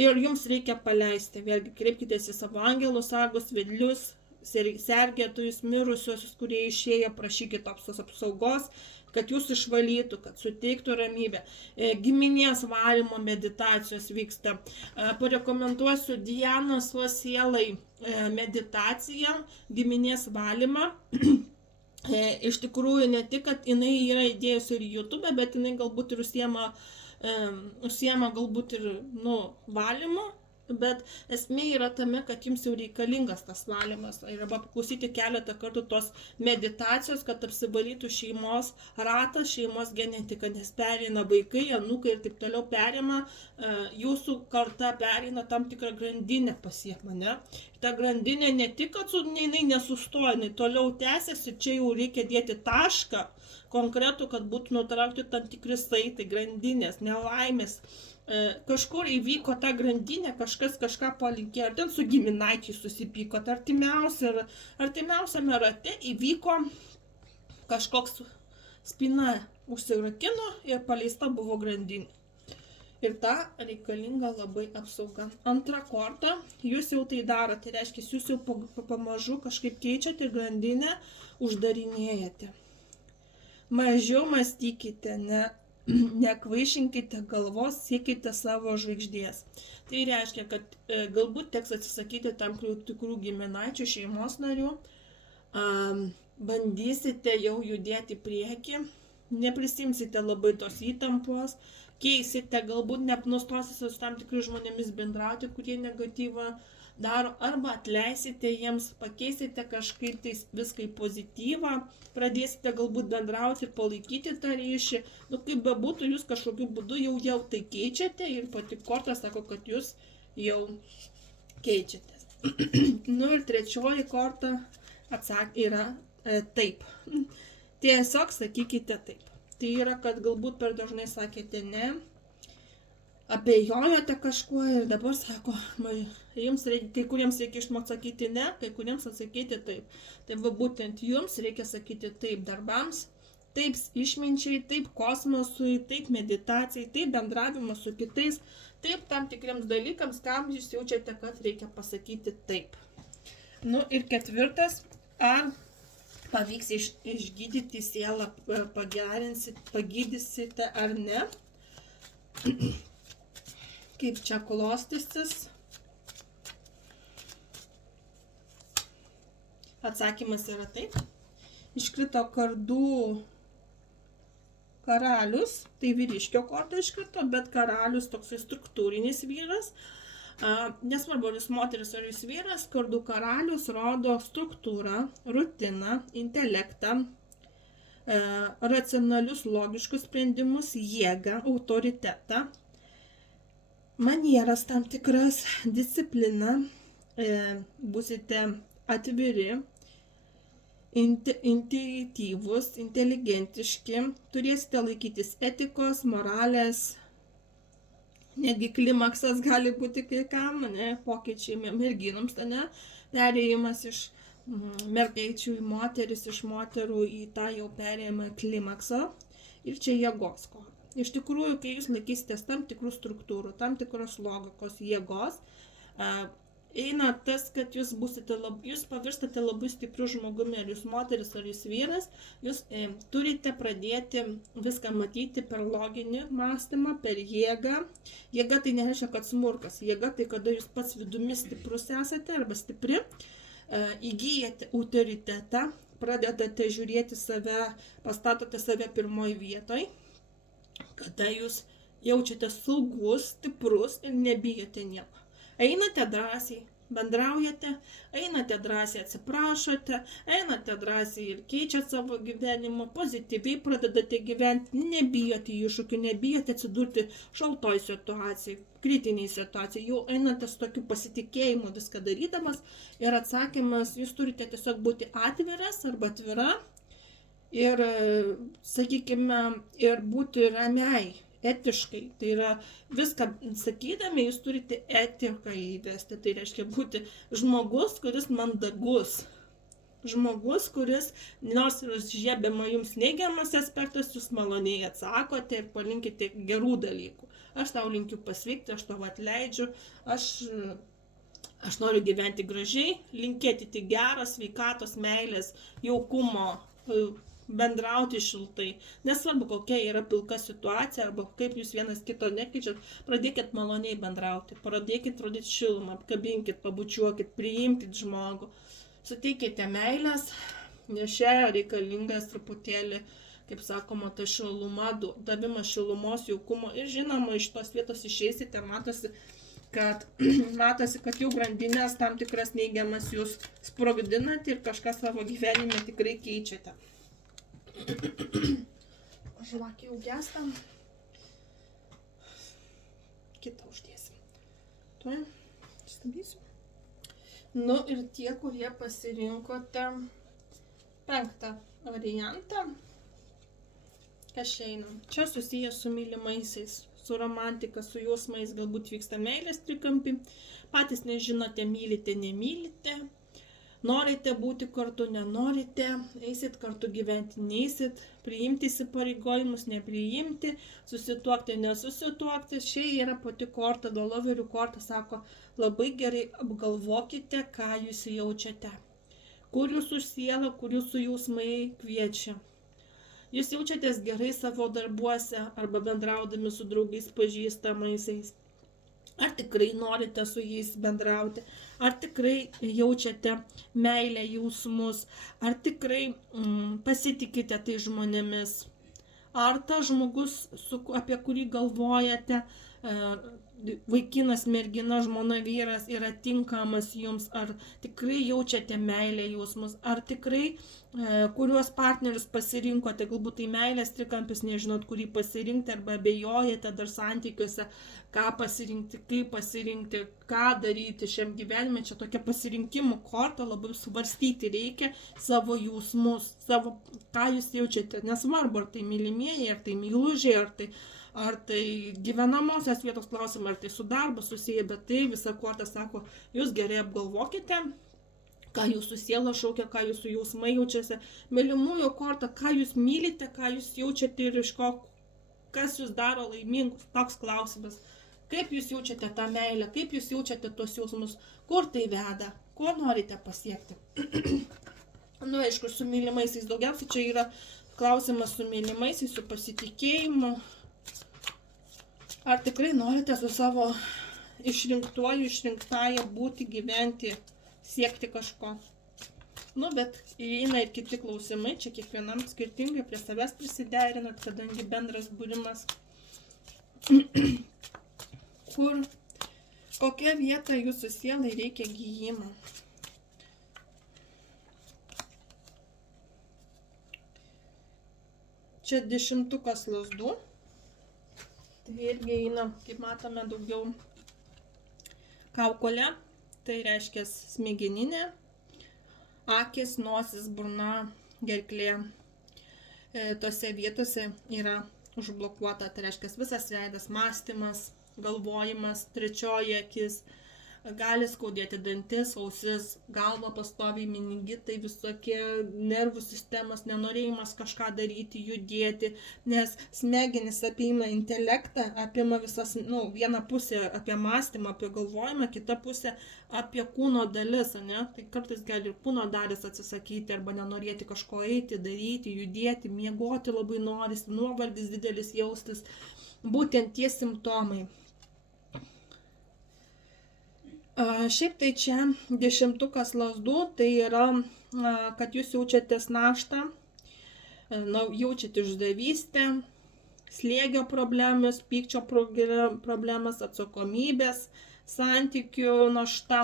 ir jums reikia paleisti. Vėlgi kreipkitės į savo angelus, sargus, vedlius, sergėtojus, mirusiosius, kurie išėjo, prašykite apsaugos, kad jūs išvalytų, kad suteiktų ramybę. Giminės valymo meditacijos vyksta. Parekomenduosiu Dianos sielai meditaciją, giminės valymą. Iš tikrųjų, ne tik, kad jinai yra įdėjusi ir YouTube, bet jinai galbūt ir užsiema galbūt ir valymu, bet esmė yra tame, kad jums jau reikalingas tas valymas. Arba paklausyti keletą kartų tos meditacijos, kad apsivalytų šeimos ratas, šeimos genetika, nes pereina vaikai, anūkai ir taip toliau perima, jūsų karta pereina tam tikrą grandinę pasiekma, ne? Ta grandinė ne tik, kad jinai nesustoja, jinai toliau tęsiasi, čia jau reikia dėti tašką konkretų, kad būtų nutraukti tam tikri saitai, grandinės, nelaimės. Kažkur įvyko ta grandinė, kažkas kažką palinkėjo, ar ten su giminaičiai susipyko, artimiausiame rate įvyko kažkoks spyna užsirakino ir paleista buvo grandinė. Ir ta reikalinga labai apsauga. Antra korta, jūs jau tai darote, tai reiškia, jūs jau pamažu kažkaip keičiate grandinę, uždarinėjate. Mažiau mąstykite, nekvaišinkite galvos, siekite savo žvaigždės. Tai reiškia, kad galbūt teks atsisakyti tam tikrų giminaičių, šeimos narių, bandysite jau judėti prieki, neprisimsite labai tos įtampos, keisite, galbūt nustosite su tam tikrai žmonėmis bendrauti, kurie negatyvą daro, arba atleisite jiems, pakeisite kažkaip tai viską į pozityvą, pradėsite galbūt bendrauti ir palaikyti tą ryšį. Kaip bebūtų, jūs kažkokiu būdu jau tai keičiate ir pati korta sako, kad jūs jau keičiatės. Ir trečioji korta yra taip. Tiesiog sakykite taip. Tai yra, kad galbūt per dažnai sakėte ne, abejojote kažkuo ir dabar sako, jums reikia, kai kuriems reikia išmokti sakyti ne, kai kuriems atsakyti taip. Tai būtent jums reikia sakyti taip darbams, taip išminčiai, taip kosmosui, taip meditacijai, taip bendravimas su kitais, taip tam tikriems dalykams, kam jūs jaučiate, kad reikia pasakyti taip. Ir ketvirtas, ar pavyks išgydyti sielą, pagydysite ar ne. Kaip čia klostysis? Atsakymas yra taip. Iškrito kardų karalius, tai vyriškio korta iškrito, bet karalius toksai struktūrinis vyras. Nesvarbu, ar jūs moteris, ar jūs vyras, kardų karalius rodo struktūrą, rutiną, intelektą, racionalius, logiškus sprendimus, jėgą, autoritetą, manieras tam tikras, discipliną, būsite atviri, intuityvus, inteligentiški, turėsite laikytis etikos, moralės. Negi klimaksas gali būti kai kam, pokyčiai merginoms, perėjimas iš mergaičių į moteris, iš moterų į tą jau perėjimą klimaksą. Ir čia jėgos korta. Iš tikrųjų, kai jūs laikysitės tam tikrų struktūrų, tam tikros logikos, jėgos, eina tas, kad jūs pavirstate labai stipriu žmogumi, ar jūs moteris, ar jūs vyras, jūs turite pradėti viską matyti per loginį mąstymą, per jėgą. Jėga tai nereiškia, kad smurkas. Jėga tai, kada jūs pats vidumi stiprus esate arba stipri, įgyjate autoritetą, pradedate žiūrėti save, pastatote save pirmoje vietoje, kada jūs jaučiate saugus, stiprus ir nebijote nieko. Einate drąsiai, bendraujate, einate drąsiai atsiprašote, einate drąsiai ir keičiate savo gyvenimą, pozityviai pradedate gyventi, nebijote iššūkių, nebijote atsidurti šaltoj situacijai, kritiniai situacijai, jau einate su tokiu pasitikėjimu viską darydamas ir atsakymas, jūs turite tiesiog būti atviras arba atvira ir, sakykime, ir būti ramiai. Etiškai, tai yra viską sakydami, jūs turite etiką įvesti, tai reiškia būti žmogus, kuris mandagus, žmogus, kuris nors ir žiebiama jums neigiamas aspektas, jūs maloniai atsakote ir palinkite gerų dalykų. Aš tau linkiu pasveikti, aš tau atleidžiu, aš noriu gyventi gražiai, linkėti tik geros, sveikatos, meilės, jaukumo, bendrauti šiltai, nesvarbu kokia yra pilka situacija arba kaip jūs vienas kito nekeičiat, pradėkit maloniai bendrauti, pradėkit rodyti šilumą, apkabinkit, pabučiuokit, priimkit žmogų, suteikite meilės, nes čia reikalingas truputėlį, kaip sakoma, ta šiluma, davimas šilumos, jaukumo ir žinoma, iš tos vietos išeisite, matosi, kad jau grandinės tam tikras neigiamas jūs sprogdinate ir kažką savo gyvenime tikrai keičiate. Žvakė jau gęsta. Kitą uždėsim. Tuoj, stabdysiu. Ir tie, kurie pasirinkote 5. variantą, kas čia eina? Čia susijęs su mylimaisiais, su romantika, su jausmais, galbūt vyksta meilės trikampį, patys nežinote, mylite, nemylite. Norite būti kartu, nenorite, eisit kartu gyventi, neisit, priimti įsipareigojimus, nepriimti, susituokti, nesusituokti. Šia yra pati korta, The Loverių korta sako, labai gerai apgalvokite, ką jūs jaučiate, kur jūsų siela, kur jūsų jausmai kviečia. Jūs jaučiatės gerai savo darbuose arba bendraudami su draugais pažįstamaisiais. Ar tikrai norite su jais bendrauti, ar tikrai jaučiate meilę jausmus, ar tikrai pasitikite tai žmonėmis, ar tas žmogus, apie kurį galvojate, vaikinas, mergina, žmona, vyras yra tinkamas jums, ar tikrai jaučiate meilę jausmus, ar tikrai kuriuos partnerius pasirinkote, galbūt tai meilės trikampis, nežinot, kurį pasirinkti, arba abejojate dar santykiuose, ką pasirinkti, kaip pasirinkti, ką daryti šiam gyvenime. Čia tokia pasirinkimų korta, labai svarstyti reikia savo jausmus, ką jūs jaučiate, nesvarbu, ar tai mylimieji, ar tai meilužiai, ar tai gyvenamosios vietos klausimai, ar tai su darbu susiję, bet tai visa korta sako, jūs gerai apgalvokite, ką jūsų siela šaukia, ką jūsų jausmai jaučiasi. Mylimųjų korta, ką jūs mylite, ką jūs jaučiate ir iš ko, kas jūs daro laimingus, toks klausimas. Kaip jūs jaučiate tą meilę, kaip jūs jaučiate tos jausmus, kur tai veda, ko norite pasiekti. Aišku, su mylimaisiais daugiausiai čia yra klausimas su mylimaisiais, su pasitikėjimu. Ar tikrai norite su savo išrinktuoju, išrinktąją būti, gyventi, siekti kažko. Bet įeina ir kiti klausimai, čia kiekvienam skirtingai prie savęs prisiderinat, kadangi bendras būrimas. Kokia vieta jūsų sielai reikia gijimo. Čia 10 lazdų. Tai irgi eina, kaip matome, daugiau kaukolė. Tai reiškia smegeninė, akis, nosis, burna, gerklė. Tose vietose yra užblokuota, tai reiškia visas veidas, mąstymas, galvojimas, trečioji akis, gali skaudėti dantis, ausis, galva pastoviai, meningitai, visokie nervų sistemos, nenorėjimas kažką daryti, judėti, nes smegenys apima intelektą, apima visas, viena pusė apie mąstymą, apie galvojimą, kita pusė apie kūno dalis, ne? Tai kartais gali ir kūno dalis atsisakyti arba nenorėti kažko eiti, daryti, judėti, miegoti labai norisi, nuovargis didelis jaustis, būtent tie simptomai. Šiaip tai čia 10 lazdų, tai yra, kad jūs jaučiatės naštą, jaučiate išdavystę, slėgio problemas, pykčio problemas, atsakomybės, santykių našta.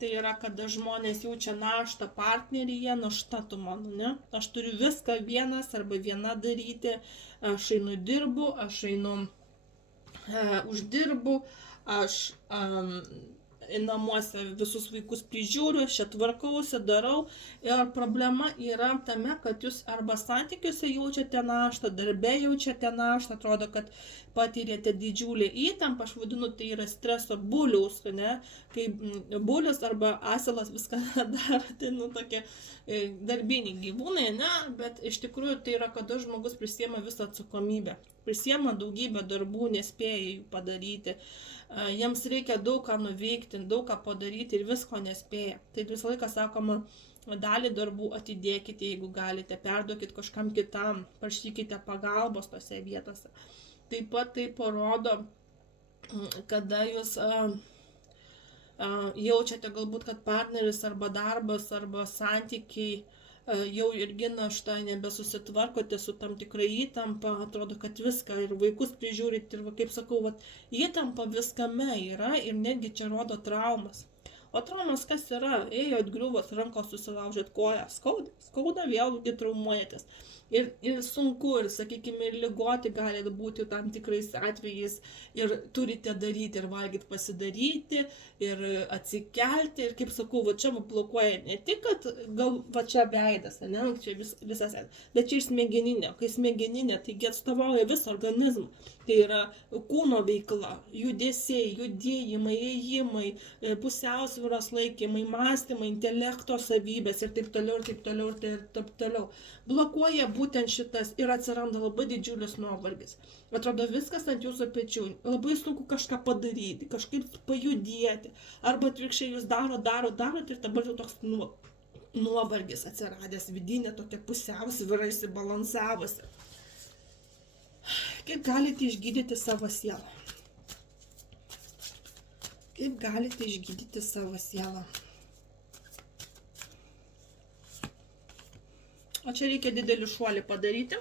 Tai yra, kada žmonės jaučia naštą partneryje, našta tu mano, ne? Aš turiu viską vienas arba viena daryti, aš einu dirbu, aš einu uždirbu, aš namuose visus vaikus prižiūriu, aš čia tvarkausi, darau. Ir problema yra tame, kad jūs arba santykiuose jaučiate naštą, darbe jaučiate naštą, atrodo, kad patyrėte didžiulį įtampą, aš vadinu, tai yra streso buliaus, ne? Kai bulius arba asilas viską daro, tai tokie darbiniai gyvūnai, ne? Bet iš tikrųjų tai yra, kada žmogus prisiema visą atsakomybę, prisiema daugybę darbų, nespėja jų padaryti. Jiems reikia daug ką nuveikti, daug ką padaryti ir visko nespėja. Tai visą laiką sakoma, dalį darbų atidėkite, jeigu galite, perduokit kažkam kitam, prašykite pagalbos tose vietose. Taip pat tai parodo, kada jūs jaučiate galbūt, kad partneris arba darbas arba santykiai jau irgi našta, nebesusitvarkote su tam tikrai įtampa, atrodo, kad viską ir vaikus prižiūrit ir, kaip sakau, įtampa viskame yra ir netgi čia rodo traumas. O traumas kas yra? Ėjot, griuvot, rankos susilaužėt koją, skauda, vėlgi traumuojatės. Ir sunku, ir, sakykime, ir ligoti gali būti tam tikrais atvejais ir turite daryti, ir valgyti pasidaryti, ir atsikelti, ir, kaip sakau, čia blokuoja ne tik, kad gal čia veidas, ne, čia visas, bet čia ir smegeninė. Kai smegeninė, taigi atstovauja visą organizmą. Tai yra kūno veikla, judesiai, judėjimai, ėjimai, pusiausvyra pusiausvyros laikymai, mąstymai, intelekto savybės ir taip toliau, ir taip toliau, ir taip toliau. Blokuoja būtent šitas ir atsiranda labai didžiulis nuovargis. Atrodo viskas ant jūsų pečių. Labai sunku kažką padaryti, kažkaip pajudėti. Arba atvirkščiai jūs darot ir dabar jau toks nuovargis atsiradęs, vidinė tokia pusiausvyra išsibalansavusi. Kaip galite išgydyti savo sielą? Kaip galite išgydyti savo sielą? O čia reikia didelį šuolį padaryti,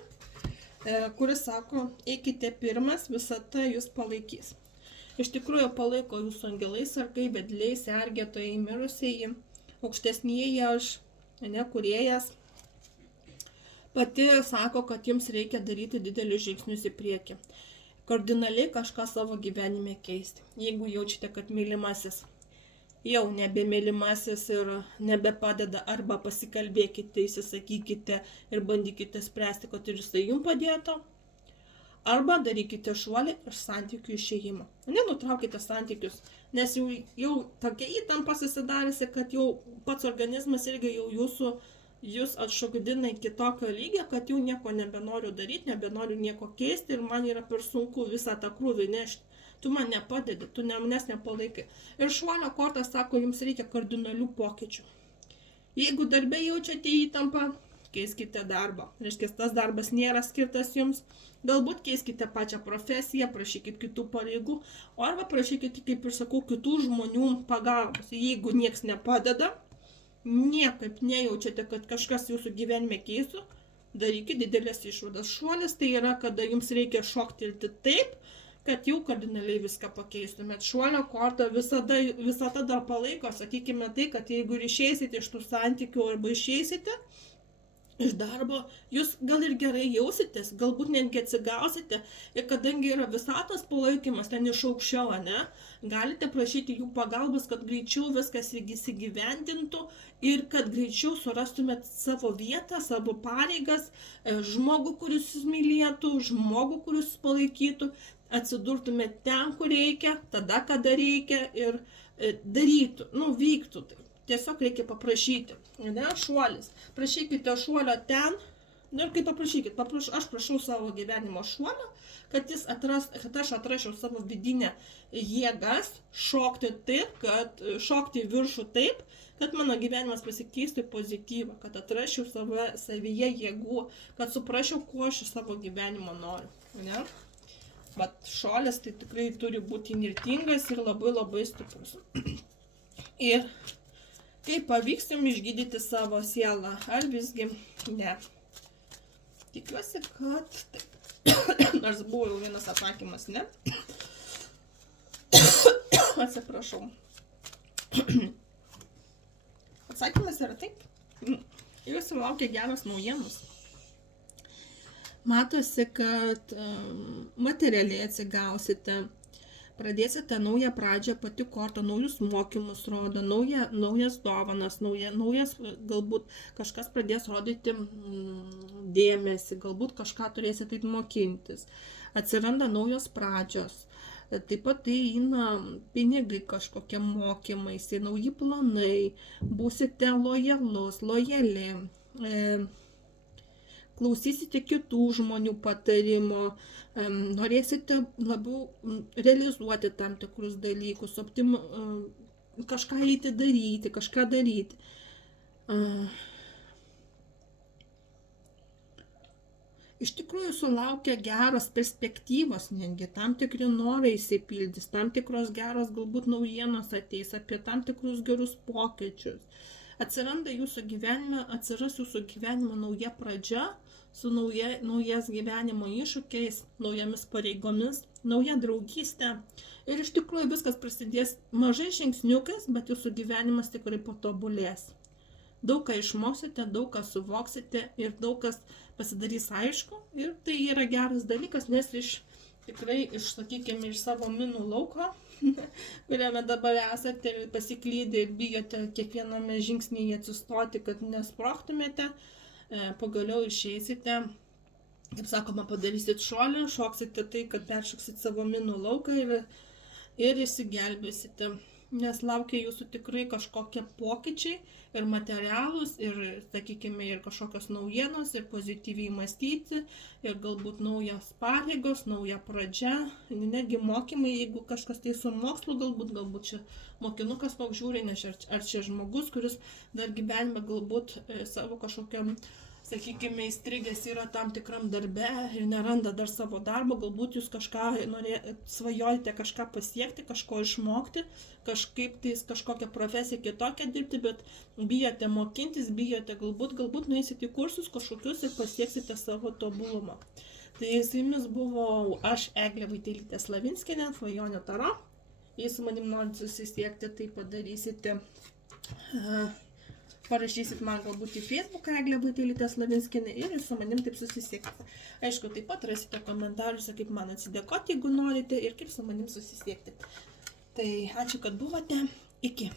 kuris sako, eikite pirmas, visata jūs palaikys. Iš tikrųjų palaiko jūsų angelai, sargai, vedliai, sergėtojai, mirusieji, aukštesnieji aš, kūrėjas. Pati sako, kad jums reikia daryti didelius žingsnius į priekį. Kardinaliai kažką savo gyvenime keisti. Jeigu jaučiate, kad mylimasis jau nebemylimasis ir nebepadeda, arba pasikalbėkite, įsisakykite ir bandykite spręsti, kad ir jisai jums padėtų, arba darykite šuolį iš santykių išėjimą. Nenutraukite santykius, nes jau tokia įtampa susidariusi, kad jau pats organizmas irgi jau jūs atšokdina iki tokio lygio, kad jau nieko nebenoriu daryti, nebenoriu nieko keisti ir man yra per sunku visą tą krūvį nešti. Tu man nepadedi, tu manęs nepalaikai. Ir šuolio kortas sako, jums reikia kardinalių pokyčių. Jeigu darbe jaučiate įtampą, keiskite darbą. Reiškia, tas darbas nėra skirtas jums. Galbūt keiskite pačią profesiją, prašykit kitų pareigų, arba prašykit, kaip ir sakau, kitų žmonių pagalbos. Jeigu nieks nepadeda, niekaip nejaučiate, kad kažkas jūsų gyvenime keistų, darykit didelės išvadas. Šuolis tai yra, kada jums reikia šoktelti taip, kad jau kardinaliai viską pakeistumėt. Šuolio korta visada dar palaiko, sakykime tai, kad jeigu ir išeisite iš tų santykių arba išeisite iš darbo, jūs gal ir gerai jausitės, galbūt netgi atsigausite ir kadangi yra visatos palaikymas ten iš aukščiau, galite prašyti jų pagalbos, kad greičiau viskas įsigyvendintų ir kad greičiau surastumėt savo vietą, savo pareigas, žmogų, kuris jūs mylėtų, žmogų, kuris jūs palaikytų, atsidurtumėt ten, kur reikia, tada, kada reikia ir darytų, vyktų tai. Tiesiog reikia paprašyti, šuolis. Prašykite šuolio ten, ir kaip paprašykit, aš prašau savo gyvenimo šuolio, kad aš atrašiau savo vidinę jėgas, šokti į viršų taip, kad mano gyvenimas pasikeistų į pozityvą, kad atrašiau savyje jėgų, kad suprasčiau, ko aš iš savo gyvenimo noriu. Bet šuolis tai tikrai turi būti įnirtingas ir labai labai stiprus. Ir kaip pavyks jums išgydyti savo sielą, ar visgi ne? Tikiuosi, kad taip. Nors buvo jau vienas atsakymas, ne? Atsiprašau. Atsakymas yra taip. Jūs laukia geras naujienos. Matosi, kad materialiai atsigausite. Pradėsite naują pradžią, pati korta, naujus mokymus rodo, naujas dovanas, naujas, galbūt kažkas pradės rodyti dėmesį, galbūt kažką turėsite mokintis. Atsiranda naujos pradžios. Taip pat tai eina pinigai kažkokie mokymaisi, nauji planai, būsite lojali. Klausysite kitų žmonių patarimo, norėsite labiau realizuoti tam tikrus dalykus, kažką eiti daryti, kažką daryti. Iš tikrųjų sulaukia geros perspektyvos, netgi tam tikri norai įsipildys, tam tikros geros galbūt naujienos ateis apie tam tikrus gerus pokyčius. Atsiras jūsų gyvenime nauja pradžia, su naujas gyvenimo iššūkiais, naujomis pareigomis, nauja draugystė. Ir iš tikrųjų viskas prasidės mažai žingsniukais, bet jūsų gyvenimas tikrai patobulės. Daug ką išmoksite, daug ką suvoksite ir daug kas pasidarys aišku. Ir tai yra geras dalykas, nes sakykime, iš savo minų lauko, kuriame dabar esate ir pasiklydę ir bijote kiekviename žingsnyje atsistoti, kad nesprogtumėte, pagaliau išeisite, kaip sakoma, padarysit šuolį, šoksite tai, kad peršoksit savo minų lauką ir išsigelbėsite. nes laukia jūsų tikrai kažkokie pokyčiai ir materialūs, ir, sakykime, ir kažkokios naujienos, ir pozityviai mąstyti, ir galbūt naujos pareigos, nauja pradžia, netgi mokymai, jeigu kažkas tai su mokslu, galbūt čia mokinukas toks žiūri, nes ar čia žmogus, kuris dar gyvenime galbūt savo kažkokiam, sakykime, įstrigęs yra tam tikram darbe ir neranda dar savo darbo, galbūt jūs kažką svajojate kažką pasiekti, kažko išmokti, kažkaip tais kažkokią profesiją kitokią dirbti, bet bijote mokintis, bijote galbūt nueisite į kursus kažkokius ir pasieksite savo tobulumą. Tai su jumis buvau aš, Eglė Vaitelytė Slavinskienė, Svajonė Taro. Jei su manim norite susisiekti, tai padarysite... Parašysit man galbūt į Facebooką Eglė Vaitelytė Slavinskienė ir su manim taip susisiekite. Aišku, taip pat rasite komentaruose, kaip man atsidėkoti, jeigu norite, ir kaip su manim susisiekti. Tai ačiū, kad buvote. Iki.